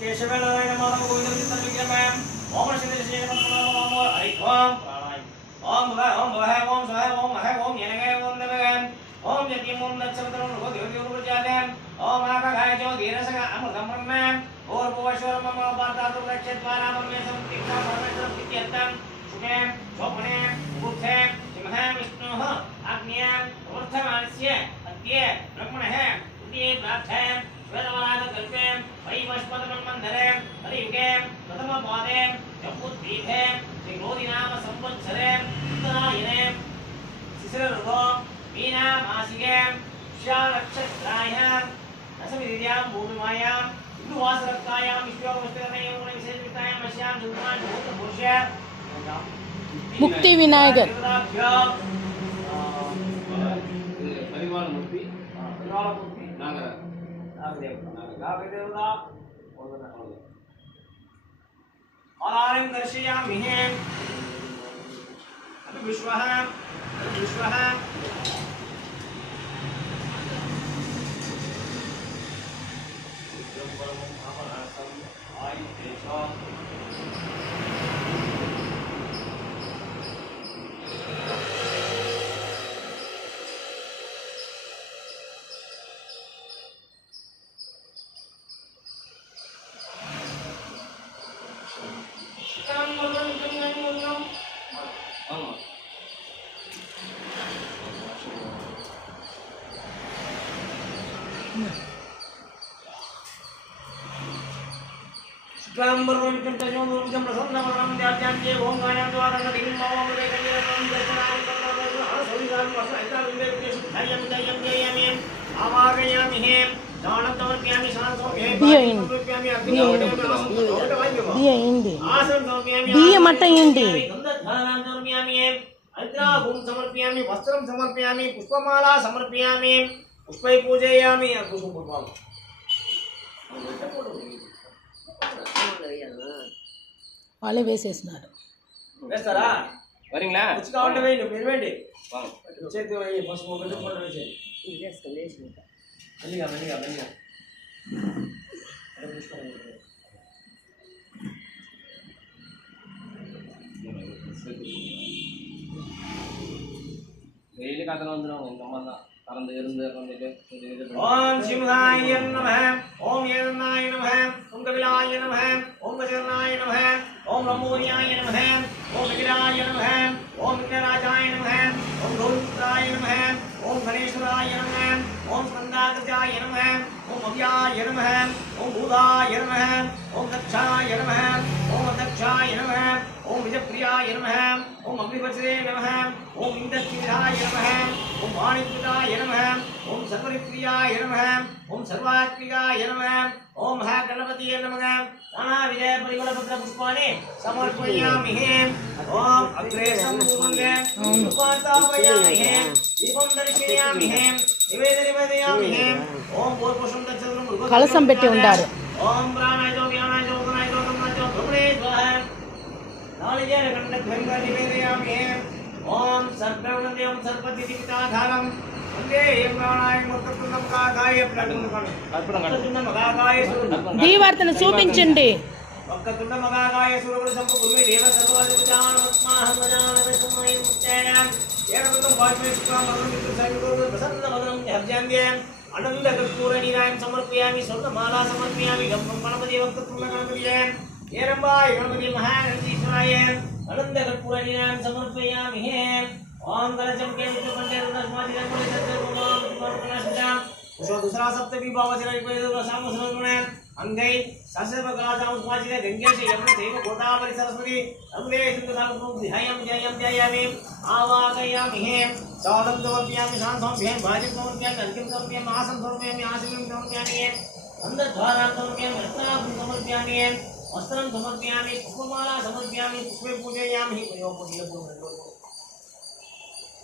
केशवनारायण माधव गोविंद विष्णुविक्रमः ओम श्री ओम हरिओम प्राणाय ओम भवाय ओम स्वाय ओम महा ओम यनगे ओम नमः ओम यज्ञ ओम नक्षत्रम रो देवदेव प्रजाते ओम आकाशाय जो धीरसग अमृतम ब्रह्म और भुवश्वर मम वार्तातु रक्षद्वारा ममे संतिक्ता परमेश्वर प्रीत्यर्थं सुखे स्वप्ने बुद्धे सिंह विष्णुः अग्न्ये वर्धमानस्य अद्य ब्रह्मणः उदये प्राप्ते वेदवाद कल्पे वैवस्पतमन्वन्तरे कलियुगे प्रथमपादे जम्बुद्वीपे श्रीरोधिनाम संवत्सरे उत्तरायणे शिशिरऋतौ मीनमासिके नक्षत्रायां दशमीतिथ्यां भूमिमायां हिन्दुवासरक्तायां विश्वोपस्थितनयों विशेषवितायां अस्यां सुगुणान् भूतभूष्य मुक्ति विनायकर परिवार मूर्ति नागदेवता आलयं दर्शयामि विश्वः समर्पयामि वस्त्रं समर्पयामि पुष्पमाला समर्पयामि पुष्पै पूजयामि पुष्पपुष्पं వాళ్ళే వేసేస్తున్నారు వేస్తారా வரீங்களா వచ్చి కావండి వేయండి మీరు వేయండి చేతి వేయి పసుపు ఒకటి ఫోటో వేసేయండి మెల్లిగా మెల్లిగా మెల్లిగా పుష్పం வெயில காத்தல வந்துரும் இந்த அம்மா தான் கலந்து இருந்து வந்துட்டு ஓம் சிவாய நமः ஓம் ஏதனாய நமः ஓம் கபிலாய நமः ஓம் கஜர்னாய நமः ஓம் ரமோனியாய நமः ஓம் விகிராய நமः ஓம் விக்னராஜாய நமः ஓம் கௌரிபுத்ராய நமः ஓம் கணேஸ்வராய நமः ஓம் ஸ்கந்தாகஜாய நமः ஓம் அவ்யாய நமः ஓம் பூதாய நமः ஓம் தக்ஷாய நமः ஓம் அதக்ஷாய நமः ஓம் விஜயப்ரியாய நமः ஓம் அக்னிவத்ரே நமः ஓம் இந்திரசிராய நமः ஓம் வாணிபுதாய நமः ஓம் சர்வரிப்ரியாய நமः ஓம் சர்வாத்மிகாய நமः ஓம் மகா கணபதியே நமः நானா விஜய பரிமளபத்ர புஷ்பாணி சமர்ப்பயாமி ஓம் அக்ரே சம்பூவந்தே உபாதாபயாமி தீபம் தரிசயாமி நிவேதயாமி ஓம் பூர்வபுஷம் தச்சதுரம் கலசம் பெட்டி உண்டாரு ஓம் பிராணாய ஜோகியானாய ஜோகனாய ஜோகனாய பிரபுனே ஸ்வஹ நாளிகேர கண்ட கங்க நிவேதயாமி ஓம் சர்வநந்தேம் சர்வதிதிதாதாரம் வந்தே பிராணாய முத்தத்துந்தம் காகாய ప్లటున్న మగాగాయ దీవార్తను చూపించండి వక్కతున్న మగాగాయ సూరవర సంప గురువే దేవ సర్వజానవత్మాహం వజానవస్మై ముచ్చాయం ఏకదం వాజ్మేశ్వరం మధుమిత్ర సంగోద ప్రసన్న మదనం హర్జాంగే అనంద కర్పూర నీరాయం సమర్పయామి స్వర్ణమాలా సమర్పయామి గంగం గణపతి వక్కతున్న గణపతియే ఏరంబాయ గణపతి మహాగణేశ్వరాయ అనంద కర్పూర నీరాయం సమర్పయామి ओम गणचम के नित्य पंडे रुद्रस्मादि गणपति सत्य ओम सुमर्पणस्मृताम उषो दूसरा सप्तमी भावचरण इक्वैद रसाम समर्पण अंगै सहस्रभगाजाम उपाचित गंगे से यमुने देव गोदावरी सरस्वती अमले सिंधुसागरं ध्यायं ध्यायं ध्यायामि आवाहयामि सालं समर्पयामि शान्तं भाजिं समर्पयामि अर्घ्यं समर्पयामि आसनं समर्पयामि आसनं समर्पयामि अंधद्वारां समर्पयामि रत्नाभं समर्पयामि वस्त्रं समर्पयामि पुष्पमाला समर्पयामि पुष्पे पूजयामि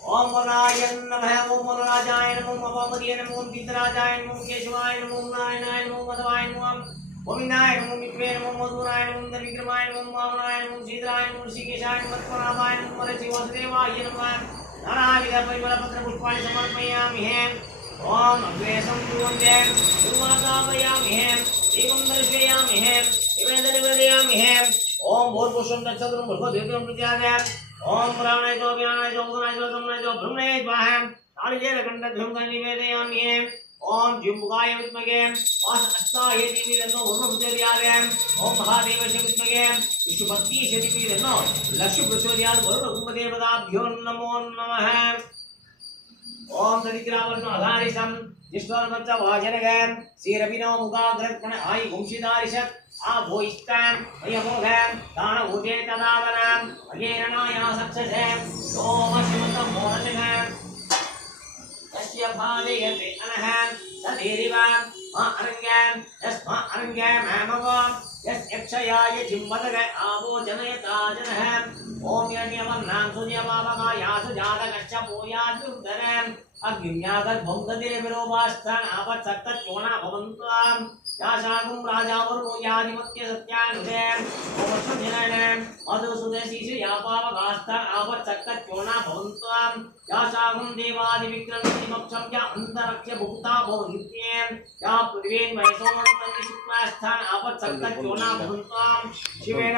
ओम वराय नमः ओम वरराजाय नमः ओम अपामदिये नमः ओम तीर्थराजाय नमः ओम केशवाय नमः ओम नारायणाय नमः ओम माधवाय नमः ओम विनाय नमः मित्रे नमः मधुराय नमः विक्रमाय नमः वामनाय नमः श्रीधराय नमः ऋषिकेशाय नमः पद्मनाभाय नमः वरदेवाय नमः नानाविध परिमलपत्र पुष्पाणि समर्पयामि ओम अग्रे संपूर्णं देवमातापयामि दीपं दर्शयामि निवेदयामि ओम भूर्भुवस्सुं तत्सवितुर्वरेण्यं भर्गो देवतां प्रचोदयात् ओम प्राणाय च व्यानाय च उदनाय च समनाय च ब्रह्मणे स्वाहा नारिकेलकण्ठं निवेदयामि ओम जिह्वाय विद्महे वासहस्ताय धीमहि तन्नो वरुणः प्रचोदयात् ओम महादेवस्य विद्महे विष्णुपत्नीस्य धीमहि तन्नो लक्ष्मी प्रचोदयात् वरुणकुम्भदेवताभ्यो नमो नमः ओम दरिद्रावर्ण आधारिसं विश्ववच्च वाजनगं श्रीरविनो मुगाग्रकण आयि वंशिदारिषत् आभोइष्टां वयमोघं दानभूते तदावनं अगेरणाया सक्सेसं सोमशिवतं मोहनगं यस्य भावे यते अनहं तदेरिवं मा अरङ्गं यस्मा अरङ्गं मामवं यस्यक्षयाय जिम्मदग आवोचनयता जनः ओम यज्ञवन्नां सुजयपावकायासु जातकश्च भूयाद्युद्धरम् अग्निम्यागद्भुङ्गतिरे विलोपास्थान् आपत्सक्तच्योणा भवन्त्वां याशाकुं राजावरुणो यादिमत्य सत्यानुदेम् ओमश्वजननं मधुसुदशीषयापावकास्थान् आपत्सक्तच्योणा भवन्त्वां याशाकुं देवादिविक्रमतिमक्षं या अन्तरक्ष्य भुक्ता भवन्त्यें या पृथिवीन् वयसोमन्तं शुक्लास्थान् आपत्सक्तच्योणा भवन्त्वां शिवेन